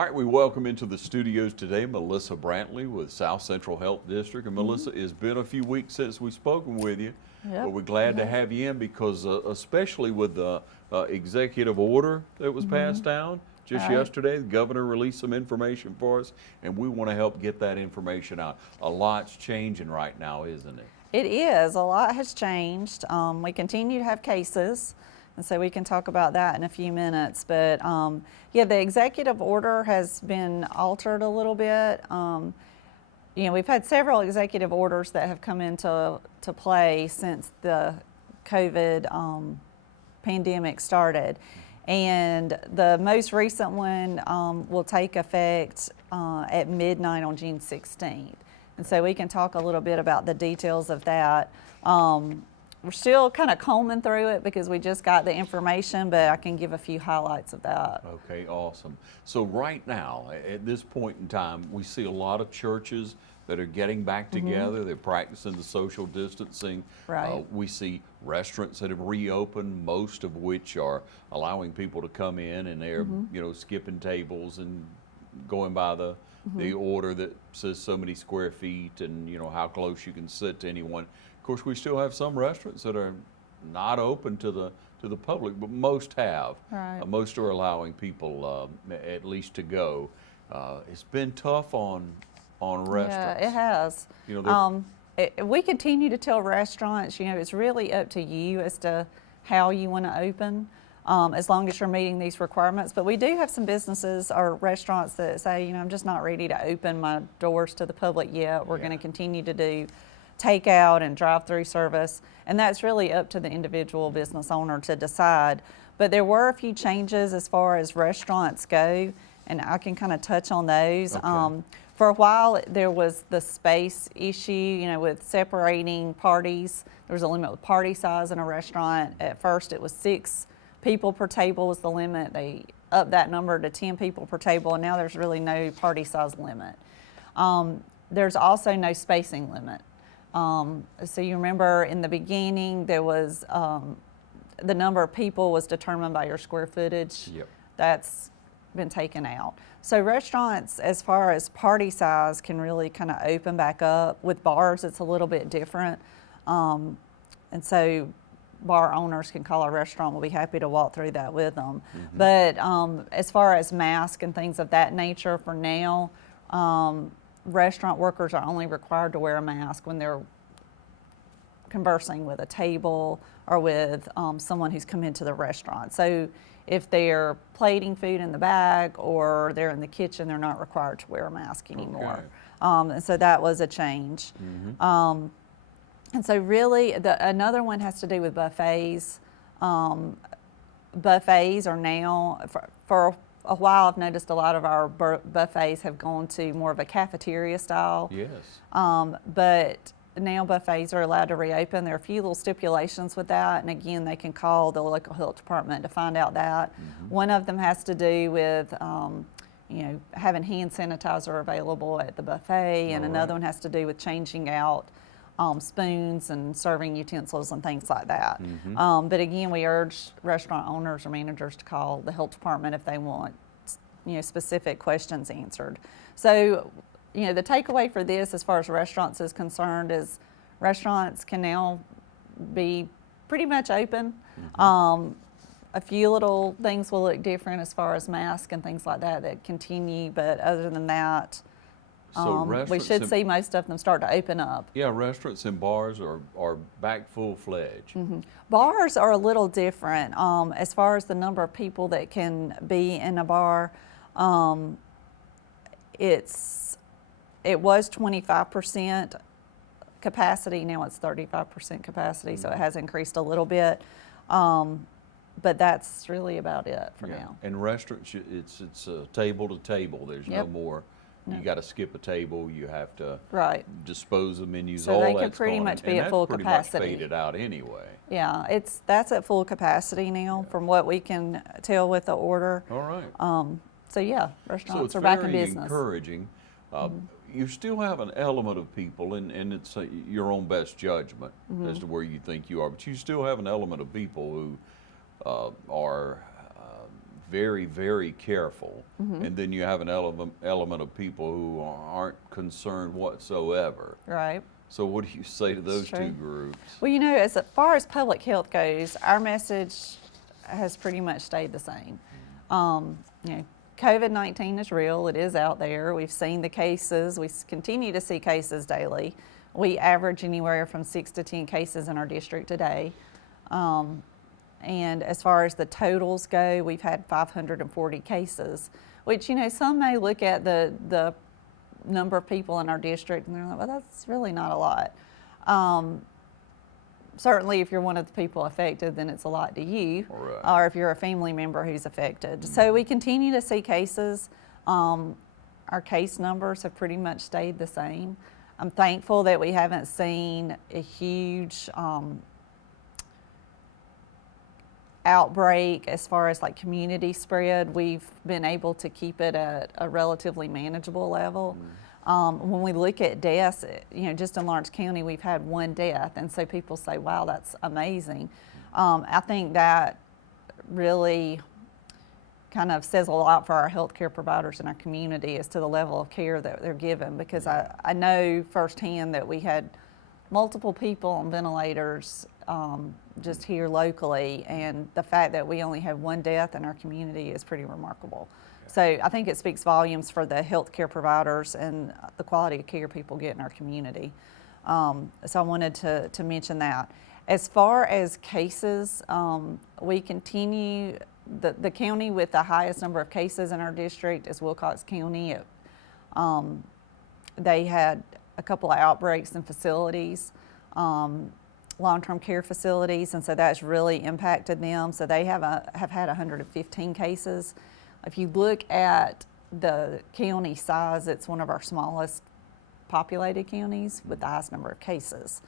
All right, we welcome into the studios today Melissa Brantley with South Central Health District. And Melissa, it's been a few weeks since we've spoken with you, but we're glad to have you in because especially with the executive order that was passed down just yesterday, the governor released some information for us, and we want to help get that information out. A lot's changing right now, isn't it? It is. A lot has changed. We continue to have cases, and so we can talk about that in a few minutes. But yeah, the executive order has been altered a little bit. You know, we've had several executive orders that have come into play since the COVID pandemic started. And the most recent one will take effect at midnight on June 16th. And so we can talk a little bit about the details of that. We're still kind of combing through it because we just got the information, but I can give a few highlights of that. Okay, awesome. So right now, at this point in time, we see a lot of churches that are getting back together. They're practicing the social distancing. Right. We see restaurants that have reopened, most of which are allowing people to come in and they're, you know, skipping tables and going by the order that says so many square feet and, you know, how close you can sit to anyone. Of course, we still have some restaurants that are not open to the public, but most have. Right. Most are allowing people at least to go. It's been tough on restaurants. Yeah, it has. You know, we continue to tell restaurants, you know, it's really up to you as to how you want to open, as long as you're meeting these requirements. But we do have some businesses or restaurants that say, you know, I'm just not ready to open my doors to the public yet. We're going to continue to do takeout and drive-through service, and that's really up to the individual business owner to decide. But there were a few changes as far as restaurants go, and I can kind of touch on those. Okay. For a while, there was the space issue, you know, with separating parties. There was a limit with party size in a restaurant. At first, it was 6 people per table was the limit. They upped that number to 10 people per table, and now there's really no party size limit. There's also no spacing limit. So you remember in the beginning, there was the number of people was determined by your square footage. Yep. That's been taken out. So restaurants, as far as party size, can really kind of open back up. With bars, it's a little bit different. And so bar owners can call a restaurant. We'll be happy to walk through that with them. But as far as masks and things of that nature, for now, restaurant workers are only required to wear a mask when they're conversing with a table or with someone who's come into the restaurant. So if they're plating food in the bag or they're in the kitchen, they're not required to wear a mask anymore. Okay. And so that was a change. And so really, another one has to do with buffets. Buffets are now, for a while, I've noticed a lot of our buffets have gone to more of a cafeteria style. Yes. But now buffets are allowed to reopen. There are a few little stipulations with that, and again, they can call the local health department to find out that. One of them has to do with, you know, having hand sanitizer available at the buffet, and another one has to do with changing out spoons and serving utensils and things like that. But again, we urge restaurant owners or managers to call the health department if they want, you know, specific questions answered. So, you know, the takeaway for this as far as restaurants is concerned is restaurants can now be pretty much open. A few little things will look different as far as masks and things like that continue, but other than that, So we should see most of them start to open up. Yeah, restaurants and bars are back full-fledged. Bars are a little different. As far as the number of people that can be in a bar, it was 25% capacity. Now it's 35% capacity, so it has increased a little bit. But that's really about it for now. And restaurants, it's table to table. There's no more. You got to skip a table. You have to dispose of menus. So all they can that's pretty gone. much be and at full that's capacity. pretty much faded out anyway. Yeah, that's at full capacity now, from what we can tell with the order. All right. So yeah, restaurants So are back in it's very business. encouraging. You still have an element of people, and it's your own best judgment as to where you think you are, but you still have an element of people who are very, very careful, and then you have an element of people who aren't concerned whatsoever. Right. So what do you say to those two groups? Well, as far as public health goes, our message has pretty much stayed the same. COVID-19 is real. It is out there. We've seen the cases. We continue to see cases daily. We average anywhere from 6 to 10 cases in our district today. And as far as the totals go, we've had 540 cases, which, some may look at the number of people in our district and they're like, well, that's really not a lot. Certainly if you're one of the people affected, then it's a lot to you, right. Or if you're a family member who's affected. So we continue to see cases. Our case numbers have pretty much stayed the same. I'm thankful that we haven't seen a huge outbreak as far as like community spread. We've been able to keep it at a relatively manageable level. When we look at deaths, just in Lawrence County, we've had 1 death, and so people say, wow, that's amazing. I think that really kind of says a lot for our healthcare providers in our community as to the level of care that they're given, because I know firsthand that we had multiple people on ventilators just here locally, and the fact that we only have 1 death in our community is pretty remarkable. So I think it speaks volumes for the healthcare providers and the quality of care people get in our community. So I wanted to mention that. As far as cases, we continue, the county with the highest number of cases in our district is Wilcox County. They had a couple of outbreaks in facilities, long-term care facilities, and so that's really impacted them. So they have had 115 cases. If you look at the county size, it's one of our smallest populated counties with the highest number of cases.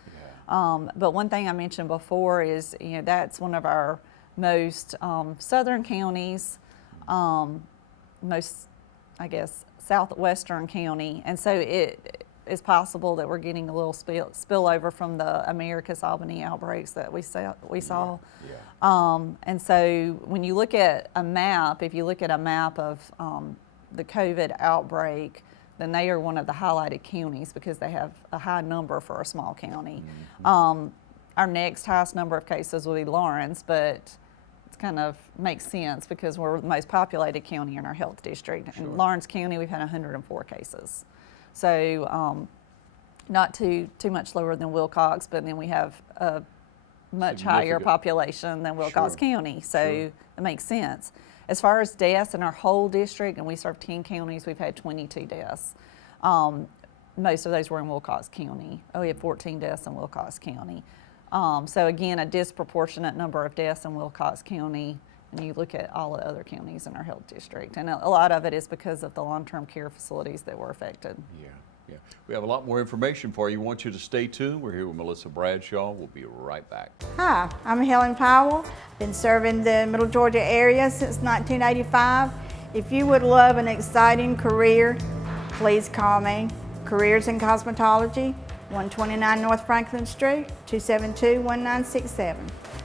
But one thing I mentioned before is, that's one of our most southern counties, most, I guess, southwestern county, and so it is possible that we're getting a little spillover from the Americus Albany outbreaks that we saw. And so when you look at a map, if you look at a map of the COVID outbreak, then they are one of the highlighted counties because they have a high number for a small county. Our next highest number of cases will be Lawrence, but it kind of makes sense because we're the most populated county in our health district. In Lawrence County, we've had 104 cases. So not too much lower than Wilcox, but then we have a much higher population than Wilcox County, so it makes sense. As far as deaths in our whole district, and we serve 10 counties, we've had 22 deaths. Most of those were in Wilcox County. We had 14 deaths in Wilcox County. So again, a disproportionate number of deaths in Wilcox County, and you look at all the other counties in our health district. And a lot of it is because of the long-term care facilities that were affected. Yeah. We have a lot more information for you. We want you to stay tuned. We're here with Melissa Bradshaw. We'll be right back. Hi, I'm Helen Powell. Been serving the Middle Georgia area since 1985. If you would love an exciting career, please call me. Careers in Cosmetology, 129 North Franklin Street, 272-1967.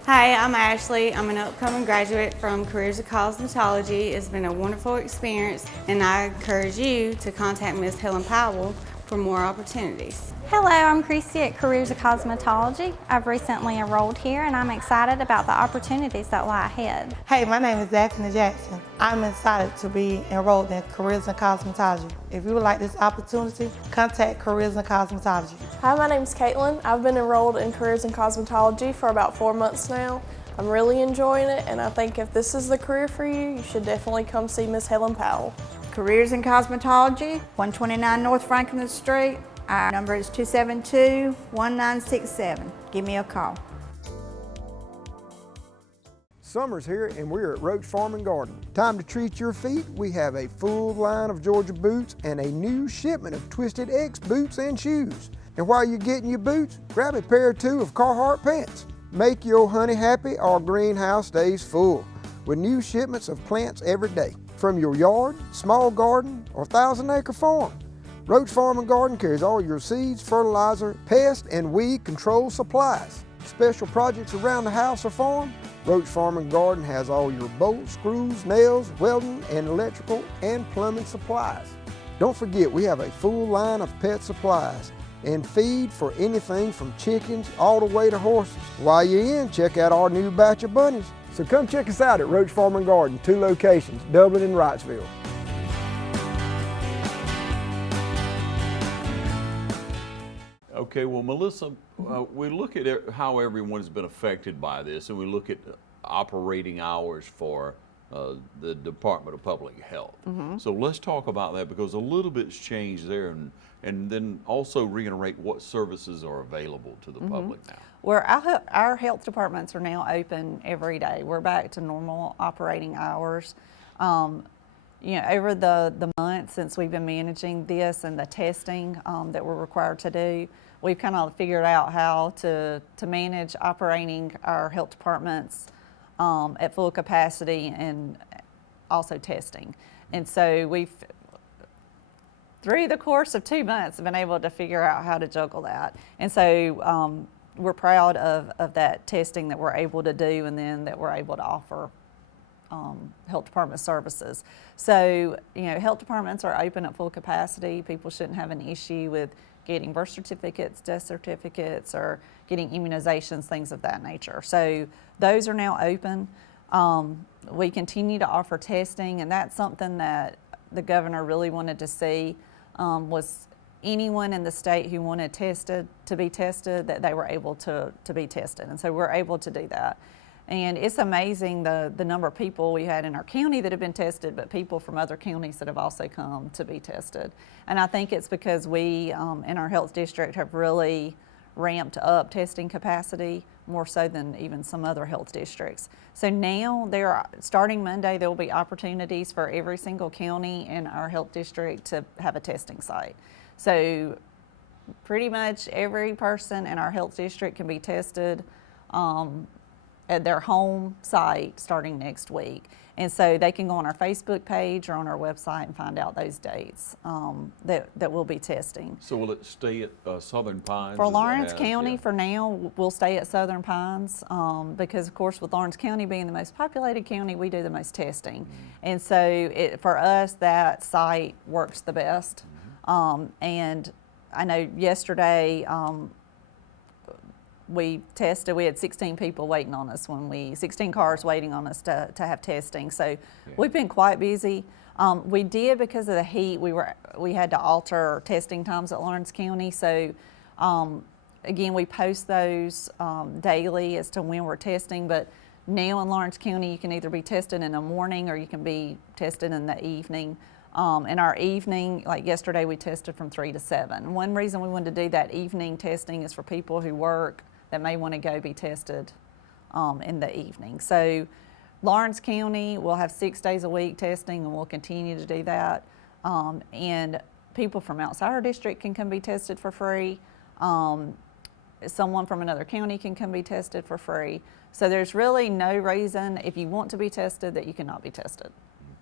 Hi, I'm Ashley. I'm an upcoming graduate from Careers in Cosmetology. It's been a wonderful experience, and I encourage you to contact Ms. Helen Powell for more opportunities. Hello, I'm Christy at Careers of Cosmetology. I've recently enrolled here and I'm excited about the opportunities that lie ahead. Hey, my name is Daphne Jackson. I'm excited to be enrolled in Careers in Cosmetology. If you would like this opportunity, contact Careers in Cosmetology. Hi, my name is Caitlin. I've been enrolled in Careers in Cosmetology for about 4 months now. I'm really enjoying it, and I think if this is the career for you, you should definitely come see Miss Helen Powell. Careers in Cosmetology, 129 North Franklin Street. Our number is 272-1967. Give me a call. Summer's here and we're at Roach Farm and Garden. Time to treat your feet. We have a full line of Georgia boots and a new shipment of Twisted X boots and shoes. And while you're getting your boots, grab a pair or two of Carhartt pants. Make your honey happy, our greenhouse stays full with new shipments of plants every day. From your yard, small garden, or 1,000-acre farm. Roach Farm and Garden carries all your seeds, fertilizer, pest, and weed control supplies. Special projects around the house or farm, Roach Farm and Garden has all your bolts, screws, nails, welding, and electrical and plumbing supplies. Don't forget, we have a full line of pet supplies and feed for anything from chickens all the way to horses. While you're in, check out our new batch of bunnies. So come check us out at Roach Farm and Garden, 2 locations, Dublin and Wrightsville. Okay, well, Melissa, we look at how everyone's been affected by this, and we look at operating hours for the Department of Public Health. So let's talk about that, because a little bit's changed there, and then also reiterate what services are available to the public now. Well, our health departments are now open every day. We're back to normal operating hours. You know, over the months since we've been managing this and the testing that we're required to do, we've kind of figured out how to manage operating our health departments at full capacity and also testing. And so we've, through the course of 2 months, been able to figure out how to juggle that. And so we're proud of that testing that we're able to do, and then that we're able to offer health department services. So, you know, health departments are open at full capacity. People shouldn't have an issue with getting birth certificates, death certificates, or getting immunizations, things of that nature. So those are now open. We continue to offer testing, and that's something that the governor really wanted to see, was anyone in the state who wanted to be tested, that they were able to be tested. And so we're able to do that. And it's amazing the number of people we had in our county that have been tested, but people from other counties that have also come to be tested. And I think it's because we, in our health district, have really ramped up testing capacity more so than even some other health districts. So now, starting Monday, there will be opportunities for every single county in our health district to have a testing site. So pretty much every person in our health district can be tested at their home site starting next week. And so they can go on our Facebook page or on our website and find out those dates that we'll be testing. So will it stay at Southern Pines? For Lawrence County, for now, we'll stay at Southern Pines because, of course, with Lawrence County being the most populated county, we do the most testing. And so for us, that site works the best. And I know yesterday, we tested, we had 16 people waiting on us 16 cars waiting on us to have testing. So we've been quite busy. We did, because of the heat, we had to alter testing times at Lawrence County. So again, we post those daily as to when we're testing, but now in Lawrence County, you can either be tested in the morning or you can be tested in the evening. In our evening, like yesterday, we tested from 3 to 7. One reason we wanted to do that evening testing is for people who work that may want to go be tested in the evening. So Lawrence County will have 6 days a week testing, and we'll continue to do that. And people from outside our district can come be tested for free. Someone from another county can come be tested for free. So there's really no reason, if you want to be tested, that you cannot be tested.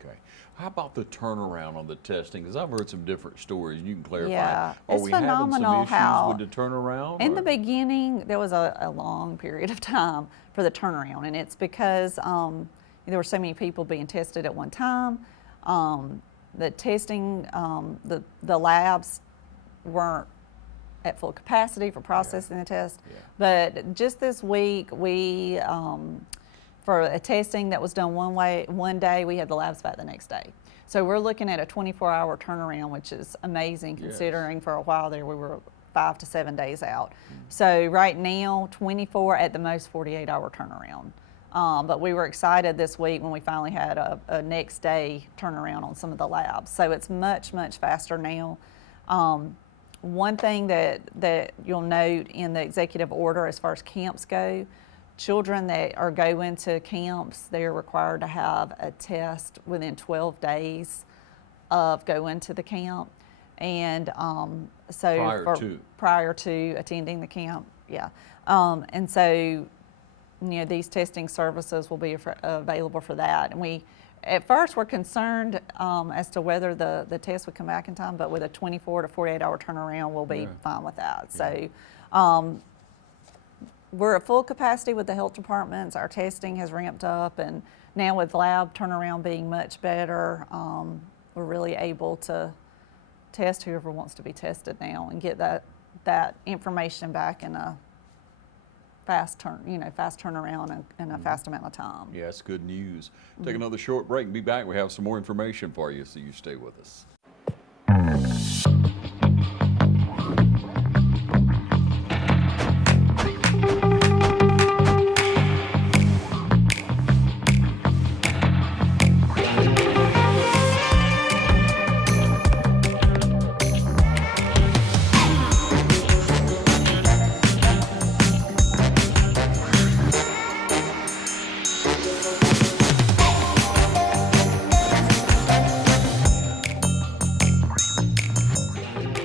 Okay. How about the turnaround on the testing? Because I've heard some different stories. You can clarify. Yeah, Are it's we having phenomenal some issues with the turnaround? In the beginning, there was a long period of time for the turnaround, and it's because there were so many people being tested at one time. The testing, the labs weren't at full capacity for processing the test. Yeah. But just this week, we for a testing that was done one day, we had the labs back the next day. So we're looking at a 24-hour turnaround, which is amazing considering for a while there we were 5 to 7 days out. So right now, 24, at the most 48-hour turnaround. But we were excited this week when we finally had a next day turnaround on some of the labs. So it's much, much faster now. One thing that you'll note in the executive order as far as camps go, children that are going to camps, they're required to have a test within 12 days of going to the camp. And so prior to attending the camp, and so these testing services will be available for that. And we, at first, were concerned as to whether the test would come back in time, but with a 24 to 48 hour turnaround, we'll be fine with that. So we're at full capacity with the health departments. Our testing has ramped up, and now with lab turnaround being much better, we're really able to test whoever wants to be tested now and get that information back in a fast turnaround in a fast amount of time. Yeah, that's good news. Take another short break and be back. We have some more information for you, so you stay with us.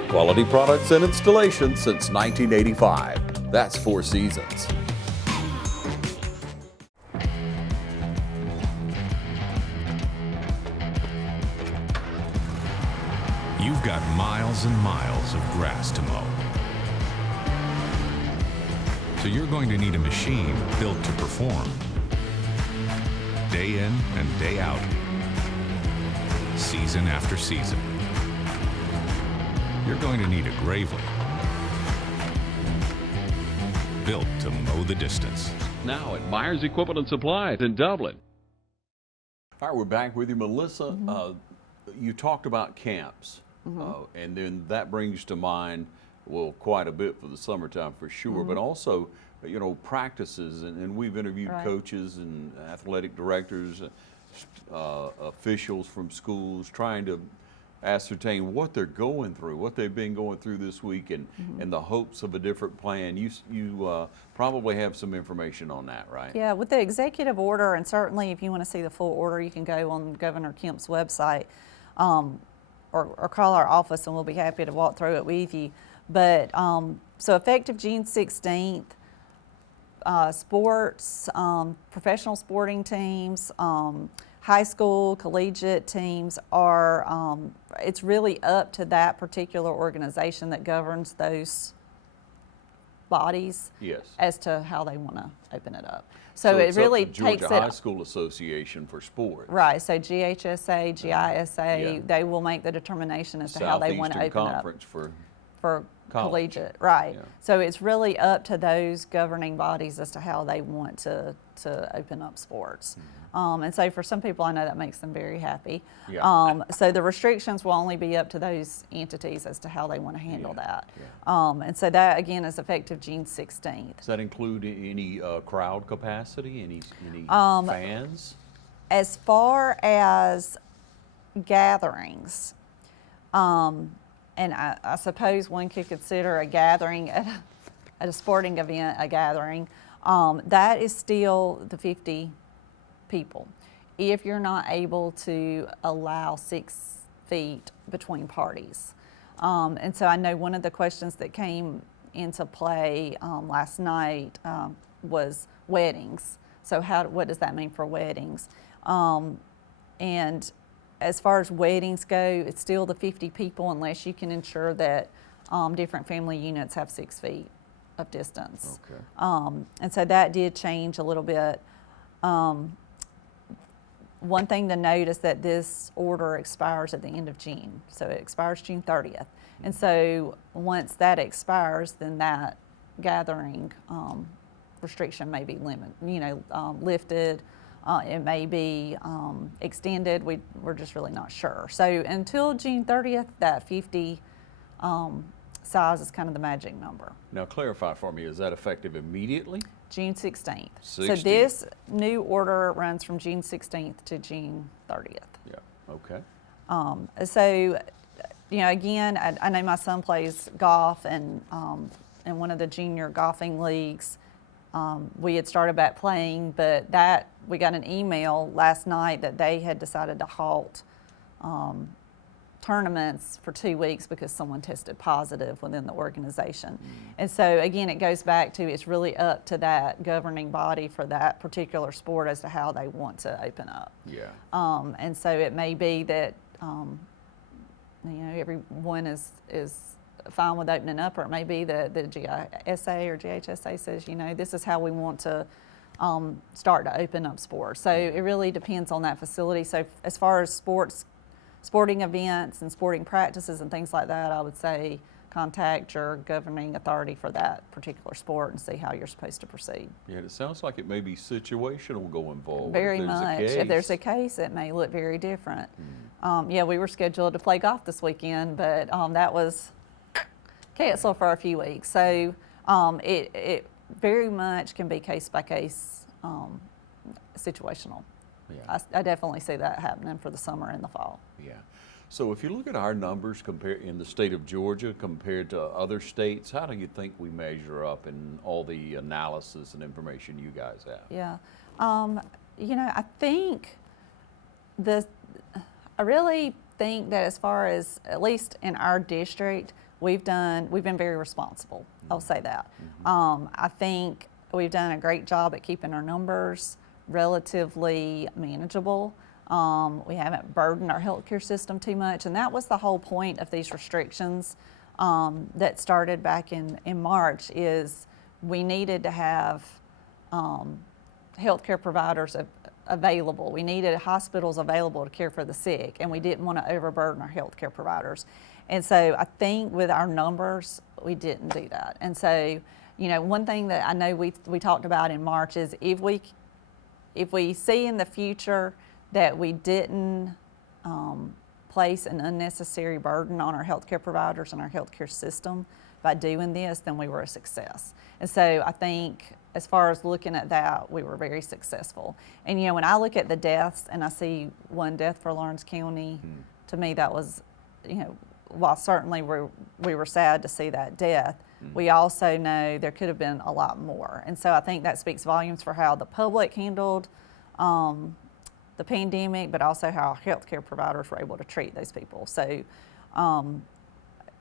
Quality products and installations since 1985. That's Four Seasons. You've got miles and miles of grass to mow. So you're going to need a machine built to perform. Day in and day out. Season after season. You're going to need a Gravely, built to mow the distance. Now at Myers Equipment and Supplies in Dublin. All right, we're back with you, Melissa. You talked about camps, and then that brings to mind, well, quite a bit for the summertime for sure, but also, you know, practices, and we've interviewed coaches and athletic directors, officials from schools, trying to ascertain what they're going through, what they've been going through this week, and the hopes of a different plan. You probably have some information on that, right? Yeah, with the executive order, and certainly if you want to see the full order, you can go on Governor Kemp's website or call our office, and we'll be happy to walk through it with you. But so effective June 16th, sports, professional sporting teams, high school, collegiate teams are, it's really up to that particular organization that governs those bodies as to how they want to open it up. So it it's really up to Georgia takes it. High School Association for sports. Right, so GHSA, GISA, they will make the determination as to how they want to open Conference up. For college. Collegiate, right. Yeah. So it's really up to those governing bodies as to how they want to open up sports. And so for some people, I know that makes them very happy. Yeah. So the restrictions will only be up to those entities as to how they want to handle that. And so that, again, is effective June 16th. Does that include any crowd capacity, any fans? As far as gatherings, and I suppose one could consider a gathering at a sporting event a gathering, that is still the 50 people. If you're not able to allow 6 feet between parties. And so I know one of the questions that came into play last night was weddings. So what does that mean for weddings? And as far as weddings go, it's still the 50 people unless you can ensure that different family units have 6 feet of distance. Okay. And so that did change a little bit. One thing to note is that this order expires at the end of June. So it expires June 30th. And so once that expires, then that gathering restriction may be lifted. It may be extended. We're just really not sure. So until June 30th, that 50 size is kind of the magic number. Now clarify for me, is that effective immediately? June 16th. 16th. So this new order runs from June 16th to June 30th. Yeah, okay. So, again, I know my son plays golf, and in one of the junior golfing leagues, we had started back playing, but we got an email last night that they had decided to halt tournaments for 2 weeks because someone tested positive within the organization. And so again, it goes back to, it's really up to that governing body for that particular sport as to how they want to open up. Yeah. And so it may be that everyone is fine with opening up, or it may be the GISA or GHSA says, this is how we want to start to open up sports. So it really depends on that facility. So as far as sporting events and sporting practices and things like that, I would say contact your governing authority for that particular sport and see how you're supposed to proceed. Yeah, it sounds like it may be situational going forward. Very if there's much. A case. If there's a case, it may look very different. Yeah, we were scheduled to play golf this weekend, but that was canceled for a few weeks. So it very much can be case by case situational. Yeah. I definitely see that happening for the summer and the fall. Yeah. So if you look at our numbers in the state of Georgia compared to other states, how do you think we measure up in all the analysis and information you guys have? Yeah. I think I really think that as far as, at least in our district, we've been very responsible. I'll say that. I think we've done a great job at keeping our numbers relatively manageable. We haven't burdened our healthcare system too much, and that was the whole point of these restrictions that started back in March, is we needed to have healthcare providers available. We needed hospitals available to care for the sick, and we didn't want to overburden our healthcare providers. And so I think with our numbers, we didn't do that. And so, one thing that I know we talked about in March is if we see in the future that we didn't place an unnecessary burden on our healthcare providers and our healthcare system by doing this, then we were a success. And so I think as far as looking at that, we were very successful. And when I look at the deaths and I see one death for Lawrence County, to me that was, while certainly we were sad to see that death, we also know there could have been a lot more. And so I think that speaks volumes for how the public handled the pandemic, but also how healthcare providers were able to treat those people. So,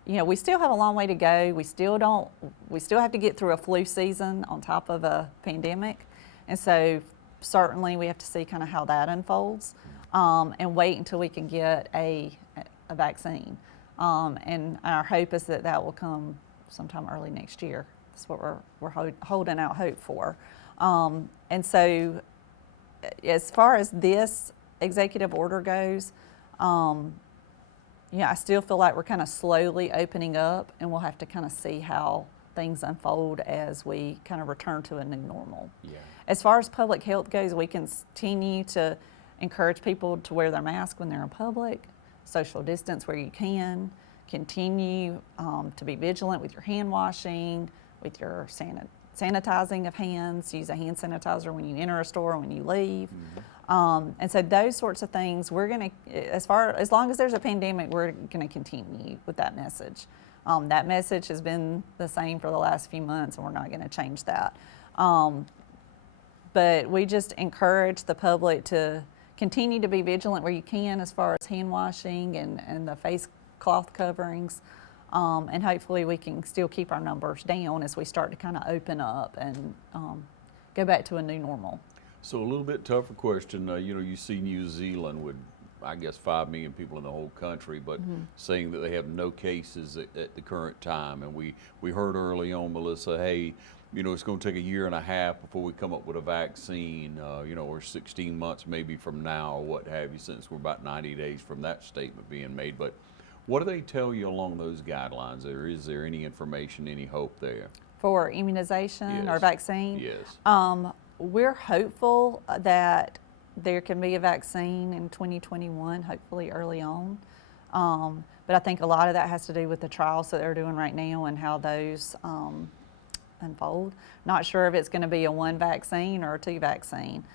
we still have a long way to go. We still have to get through a flu season on top of a pandemic. And so certainly we have to see kind of how that unfolds and wait until we can get a vaccine. And our hope is that will come sometime early next year. That's what we're holding out hope for. And so as far as this executive order goes, I still feel like we're kind of slowly opening up, and we'll have to kind of see how things unfold as we kind of return to a new normal. Yeah. As far as public health goes, we continue to encourage people to wear their mask when they're in public, social distance where you can, continue to be vigilant with your hand washing, with your sanitizing of hands, use a hand sanitizer when you enter a store and when you leave. And so those sorts of things, we're going to, as long as there's a pandemic, we're going to continue with that message. That message has been the same for the last few months, and we're not going to change that. But we just encourage the public to continue to be vigilant where you can as far as hand washing and the face cloth coverings. And hopefully we can still keep our numbers down as we start to kind of open up and go back to a new normal. So a little bit tougher question. You see New Zealand with, I guess, 5 million people in the whole country, but saying that they have no cases at the current time. And we heard early on, Melissa, hey, it's going to take a year and a half before we come up with a vaccine, or 16 months maybe from now, or what have you, since we're about 90 days from that statement being made. But what do they tell you along those guidelines? Or is there any information, any hope there? For immunization or vaccine? Yes. We're hopeful that there can be a vaccine in 2021, hopefully early on. But I think a lot of that has to do with the trials that they're doing right now and how those unfold. Not sure if it's going to be a 1 vaccine or a 2 vaccine.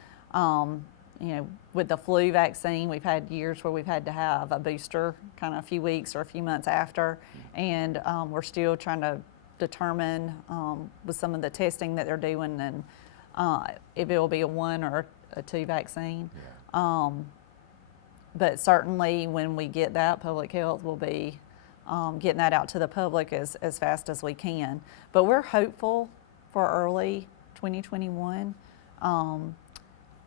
With the flu vaccine, we've had years where we've had to have a booster kind of a few weeks or a few months after, and we're still trying to determine with some of the testing that they're doing and if it will be a 1 or a 2 vaccine. Yeah. But certainly when we get that, public health will be getting that out to the public as fast as we can. But we're hopeful for early 2021.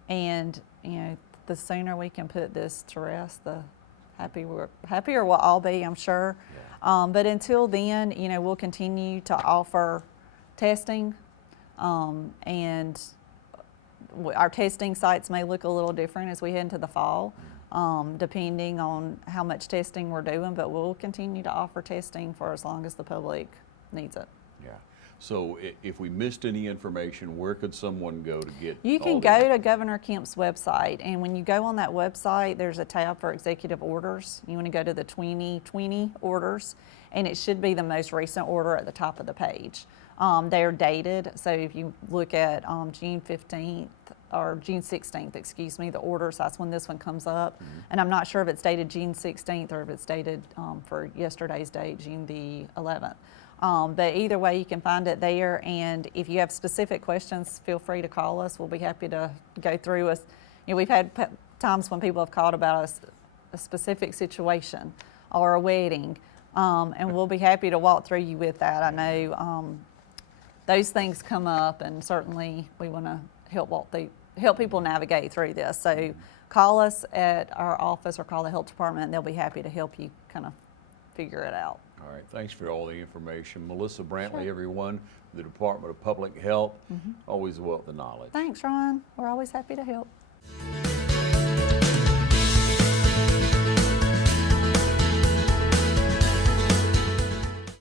And the sooner we can put this to rest, the happier we'll all be, I'm sure. But until then, you know, we'll continue to offer testing, and our testing sites may look a little different as we head into the fall, depending on how much testing we're doing, but we'll continue to offer testing for as long as the public needs it. Yeah. So if we missed any information, where could someone go to get? You can go to Governor Kemp's website, and when you go on that website, there's a tab for executive orders. You want to go to the 2020 orders, and it should be the most recent order at the top of the page. They're dated, so if you look at June 15th or June 16th, excuse me, the orders, that's when this one comes up. And I'm not sure if it's dated June 16th or if it's dated for yesterday's date, June the 11th. But either way, you can find it there, and if you have specific questions, feel free to call us. We'll be happy to go through us. You know, we've had times when people have called about a specific situation or a wedding, and we'll be happy to walk through you with that. I know those things come up, and certainly we want to help people navigate through this. So call us at our office or call the health department, and they'll be happy to help you kind of figure it out. All right, thanks for all the information. Melissa Brantley, everyone, the Department of Public Health, always a wealth of knowledge. Thanks, Ron. We're always happy to help.